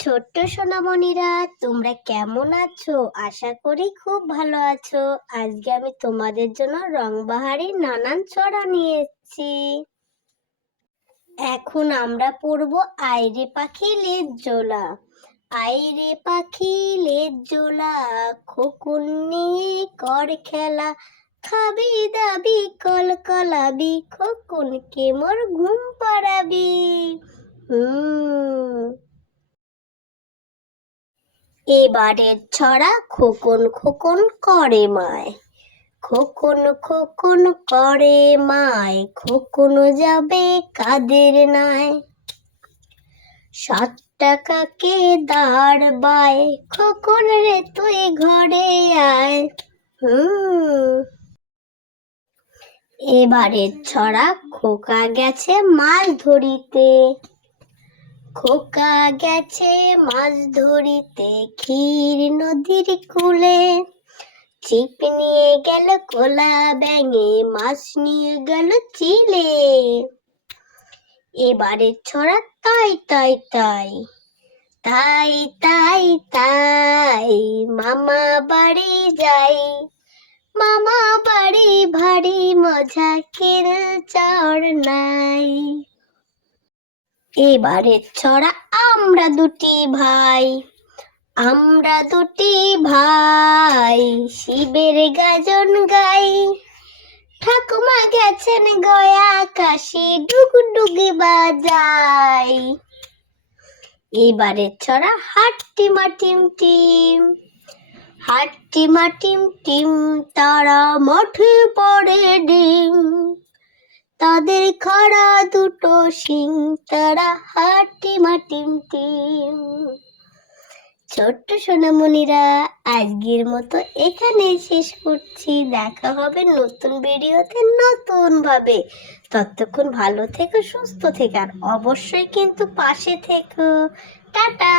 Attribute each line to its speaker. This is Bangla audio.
Speaker 1: ছোট্ট সোনামণিরা, তোমরা কেমন আছো? আশা করি খুব ভালো আছো। আজকে আমি তোমাদের জন্য রংবাহারি নানান ছড়া নিয়ে এসেছি এখন আমরা পড়ব আইরে পাখি লেজ জোলা। আইরে পাখি লেজ জোলা, খোকুন নিয়ে কর খেলা। খাবি দাবি, কল কলাবি, খোকুনকে মোর ঘুম পাড়াবি। হুম। এবারের ছড়া খোকন খোকন করে মায়। খোকন খোকন করে মায়, খোকন যাবে কাদের নাই সাত টাকাকে দাঁড় বায়, খোকন রে তুই ঘরে আয়। হুম। এবারের ছড়া খোকা গেছে মাছ ধরিতে। খোকা গেছে মাছ ধরিতে ক্ষীর নদীর কূলে। ছিপ নিয়ে গেল কোলা ব্যাঙে, মাছ নিয়ে গেল চিলে। এবারে ছড়া তাই তাই তাই তাই তাই তাই, মামা বাড়ি যাই। মামা বাড়ি ভারী মজা, কেল চড় নাই। এবারে ছড়া আমরা দুটি ভাই। আমরা দুটি ভাই, শিবের গাজন গাই। ঠাকুমা গেছেন গয়া কাশি ডুগ ডুগি বাজাই। এবারে ছড়া হাট্টি মাটিম টিম হাট্টি মাটিম টিম তারা মঠে পড়ে ডিম। তাদের খাড়া দুটো শিং তারা হাটি মাটিম টিম। ছোট্ট সোনামণিরা আজকের মতো এখানে শেষ করছি। দেখা হবে নতুন ভিডিওতে নতুন ভাবে ততক্ষণ ভালো থেকো, সুস্থ থেকে, আর অবশ্যই কিন্তু পাশে থেকো। টাটা!